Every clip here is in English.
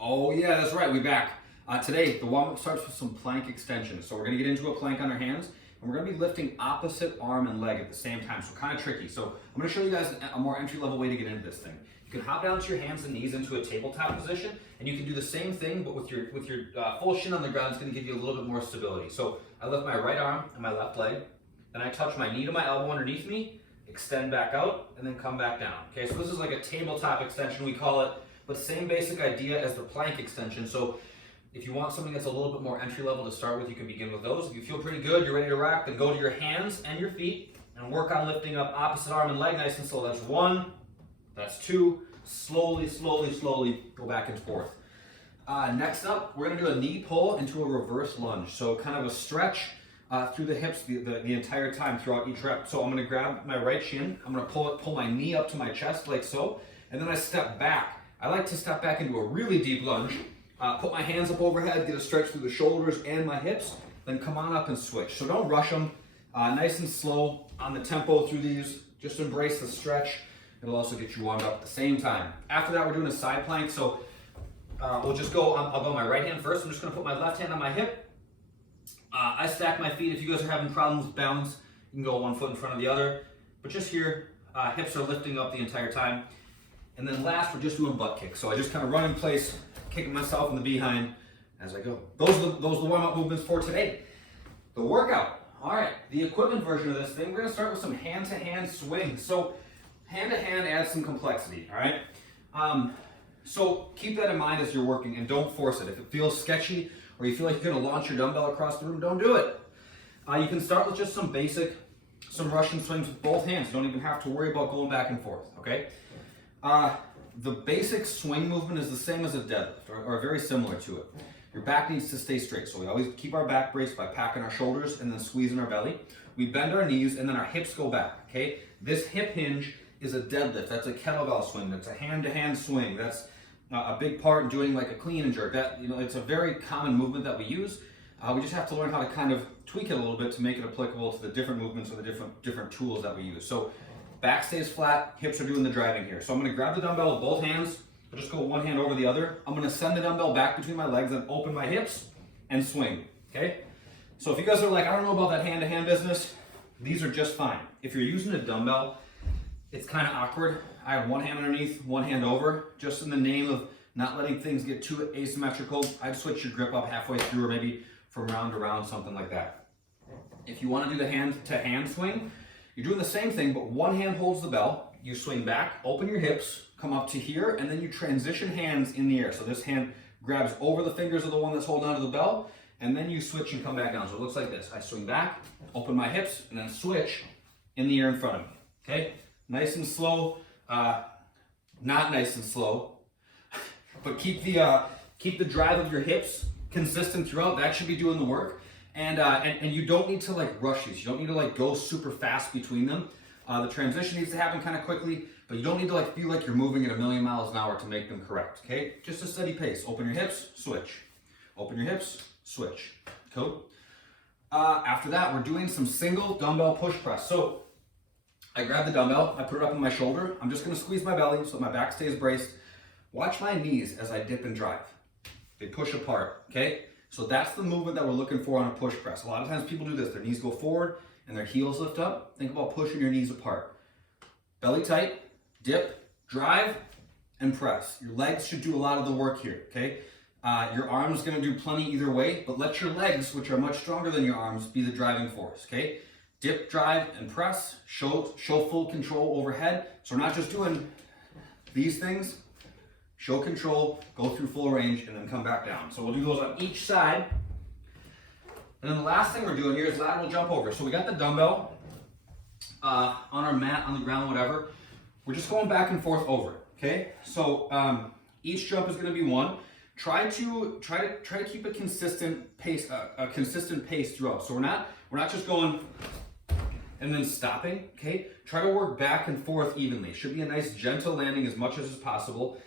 Oh yeah, that's right, we back. Today, the warm-up starts with some plank extensions. So we're gonna get into a plank on our hands, and we're gonna be lifting opposite arm and leg at the same time, so kind of tricky. So I'm gonna show you guys a more entry-level way to get into this thing. You can hop down to your hands and knees into a tabletop position, and you can do the same thing, but with your full shin on the ground, it's gonna give you a little bit more stability. So I lift my right arm and my left leg, then I touch my knee to my elbow underneath me, extend back out, and then come back down. Okay, so this is like a tabletop extension, we call it, but same basic idea as the plank extension. So if you want something that's a little bit more entry level to start with, you can begin with those. If you feel pretty good, you're ready to rock, then go to your hands and your feet and work on lifting up opposite arm and leg nice and slow. That's one, that's two, slowly, slowly, slowly go back and forth. Next up, we're gonna do a knee pull into a reverse lunge. So kind of a stretch through the hips the entire time throughout each rep. So I'm gonna grab my right shin, I'm gonna pull my knee up to my chest like so, and then I step back. I like to step back into a really deep lunge, put my hands up overhead, get a stretch through the shoulders and my hips, then come on up and switch. So don't rush them, nice and slow on the tempo through these, just embrace the stretch. It'll also get you warmed up at the same time. After that, we're doing a side plank. So we'll just go, I'll go my right hand first. I'm just gonna put my left hand on my hip. I stack my feet. If you guys are having problems with balance, you can go one foot in front of the other. But just here, hips are lifting up the entire time. And then last, we're just doing butt kicks. So I just kind of run in place, kicking myself in the behind as I go. Those are the warm-up movements for today. The workout. All right, the equipment version of this thing, we're gonna start with some hand-to-hand swings. So hand-to-hand adds some complexity, all right? So keep that in mind as you're working and don't force it. If it feels sketchy or you feel like you're gonna launch your dumbbell across the room, don't do it. You can start with just some Russian swings with both hands. You don't even have to worry about going back and forth, okay? The basic swing movement is the same as a deadlift, or very similar to it. Your back needs to stay straight, so we always keep our back braced by packing our shoulders and then squeezing our belly. We bend our knees and then our hips go back, okay? This hip hinge is a deadlift. That's a kettlebell swing. That's a hand-to-hand swing. That's a big part in doing like a clean and jerk. That, it's a very common movement that we use. We just have to learn how to kind of tweak it a little bit to make it applicable to the different movements or the different tools that we use. So back stays flat, hips are doing the driving here. So I'm gonna grab the dumbbell with both hands. I'll just go one hand over the other. I'm gonna send the dumbbell back between my legs and open my hips and swing, okay? So if you guys are like, I don't know about that hand-to-hand business, these are just fine. If you're using a dumbbell, it's kind of awkward. I have one hand underneath, one hand over, just in the name of not letting things get too asymmetrical. I'd switch your grip up halfway through or maybe from round to round, something like that. If you wanna do the hand-to-hand swing, you're doing the same thing, but one hand holds the bell, you swing back, open your hips, come up to here, and then you transition hands in the air. So this hand grabs over the fingers of the one that's holding onto the bell, and then you switch and come back down. So it looks like this. I swing back, open my hips, and then switch in the air in front of me, okay? Nice and slow, not nice and slow, but keep the drive of your hips consistent throughout. That should be doing the work. And you don't need to like rush these. You don't need to like go super fast between them. The transition needs to happen kind of quickly, but you don't need to like feel like you're moving at 1,000,000 miles an hour to make them correct, okay? Just a steady pace. Open your hips, switch. Open your hips, switch. Cool. After that, we're doing some single dumbbell push press. So I grab the dumbbell, I put it up on my shoulder. I'm just gonna squeeze my belly so my back stays braced. Watch my knees as I dip and drive. They push apart, okay? So that's the movement that we're looking for on a push press. A lot of times people do this, their knees go forward and their heels lift up. Think about pushing your knees apart. Belly tight, dip, drive, and press. Your legs should do a lot of the work here, okay? Your arms gonna do plenty either way, but let your legs, which are much stronger than your arms, be the driving force, okay? Dip, drive, and press. Show full control overhead. So we're not just doing these things. Show control, go through full range, and then come back down. So we'll do those on each side. And then the last thing we're doing here is lateral jump over. So we got the dumbbell on our mat, on the ground, whatever. We're just going back and forth over, okay? So each jump is gonna be one. Try to keep a consistent pace throughout. So we're not just going and then stopping, okay? Try to work back and forth evenly. Should be a nice gentle landing as much as is possible.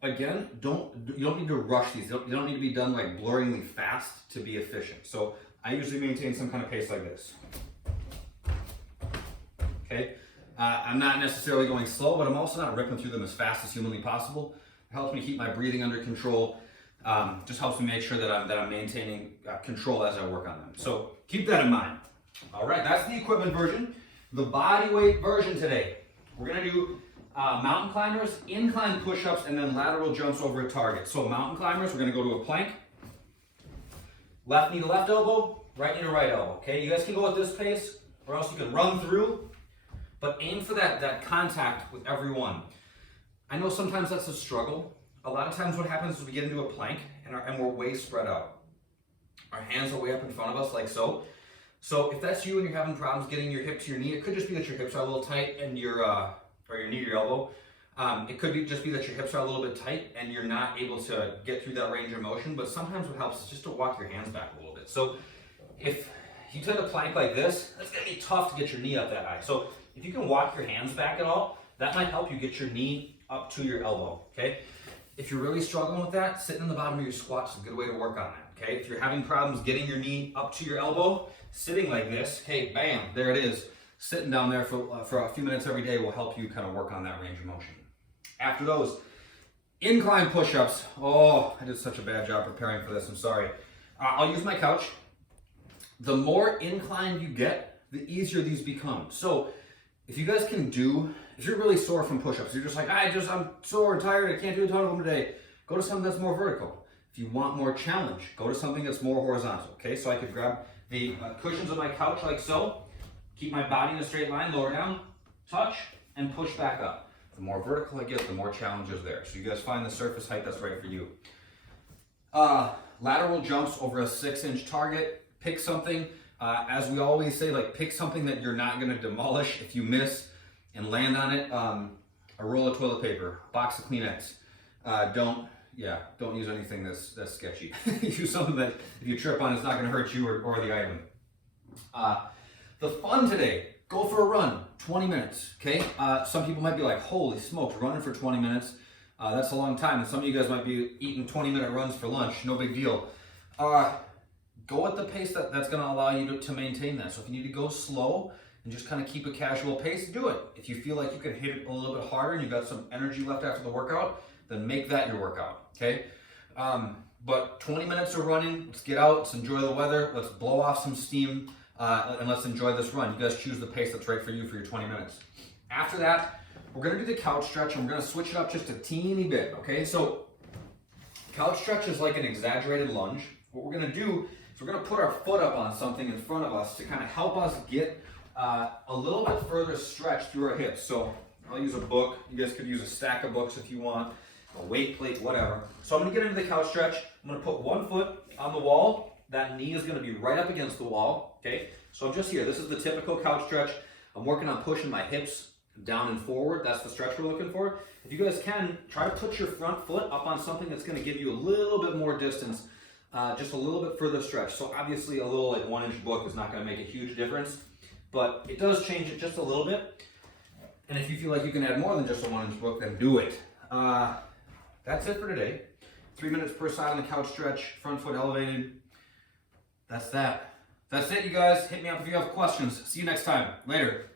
Again, you don't need to rush these. You don't need to be done like blurringly fast to be efficient. So I usually maintain some kind of pace like this. Okay, I'm not necessarily going slow, but I'm also not ripping through them as fast as humanly possible. It helps me keep my breathing under control. Just helps me make sure that I'm maintaining control as I work on them. So keep that in mind. All right, that's the equipment version. The body weight version today. We're gonna do mountain climbers, incline push-ups, and then lateral jumps over a target. So mountain climbers, we're gonna go to a plank. Left knee to left elbow, right knee to right elbow. Okay, you guys can go at this pace, or else you can run through, but aim for that contact with every one. I know sometimes that's a struggle. A lot of times what happens is we get into a plank and we're way spread out. Our hands are way up in front of us like so. So if that's you and you're having problems getting your hip to your knee, it could just be that your hips are a little tight and your knee to your elbow. It could just be that your hips are a little bit tight and you're not able to get through that range of motion, but sometimes what helps is just to walk your hands back a little bit. So if you tend to plank like this, it's gonna be tough to get your knee up that high. So if you can walk your hands back at all, that might help you get your knee up to your elbow, okay? If you're really struggling with that, sitting in the bottom of your squat is a good way to work on that, okay? If you're having problems getting your knee up to your elbow, sitting like this, okay, bam, there it is. Sitting down there for a few minutes every day will help you kind of work on that range of motion. After those, incline push-ups. Oh, I did such a bad job preparing for this, I'm sorry. I'll use my couch. The more inclined you get, the easier these become. So if you guys can if you're really sore from push-ups, you're just like, I'm sore and tired, I can't do a ton of them today, go to something that's more vertical. If you want more challenge, go to something that's more horizontal, okay? So I could grab the cushions of my couch like so, keep my body in a straight line, lower down, touch, and push back up. The more vertical I get, the more challenge is there. So you guys find the surface height that's right for you. Lateral jumps over a 6-inch target. Pick something, as we always say, like pick something that you're not gonna demolish if you miss and land on it. A roll of toilet paper, box of Kleenex. Don't use anything that's sketchy. Use something that if you trip on, it's not gonna hurt you or the item. The fun today, go for a run, 20 minutes, okay? Some people might be like, holy smokes, running for 20 minutes. That's a long time. And some of you guys might be eating 20-minute runs for lunch, no big deal. Go at the pace that's gonna allow you to maintain that. So if you need to go slow and just kind of keep a casual pace, do it. If you feel like you can hit it a little bit harder and you've got some energy left after the workout, then make that your workout, okay? But 20 minutes of running, let's get out, let's enjoy the weather, let's blow off some steam, and let's enjoy this run. You guys choose the pace that's right for you for your 20 minutes. After that, we're gonna do the couch stretch and we're gonna switch it up just a teeny bit, okay? So couch stretch is like an exaggerated lunge. What we're gonna do is we're gonna put our foot up on something in front of us to kind of help us get a little bit further stretch through our hips. So I'll use a book. You guys could use a stack of books if you want, a weight plate, whatever. So I'm gonna get into the couch stretch. I'm gonna put one foot on the wall. That knee is gonna be right up against the wall, okay? So I'm just here. This is the typical couch stretch. I'm working on pushing my hips down and forward. That's the stretch we're looking for. If you guys can, try to put your front foot up on something that's gonna give you a little bit more distance, just a little bit further stretch. So obviously a little like 1-inch book is not gonna make a huge difference, but it does change it just a little bit. And if you feel like you can add more than just a 1-inch book, then do it. That's it for today. 3 minutes per side on the couch stretch, front foot elevated. That's it, you guys. Hit me up if you have questions. See you next time. Later.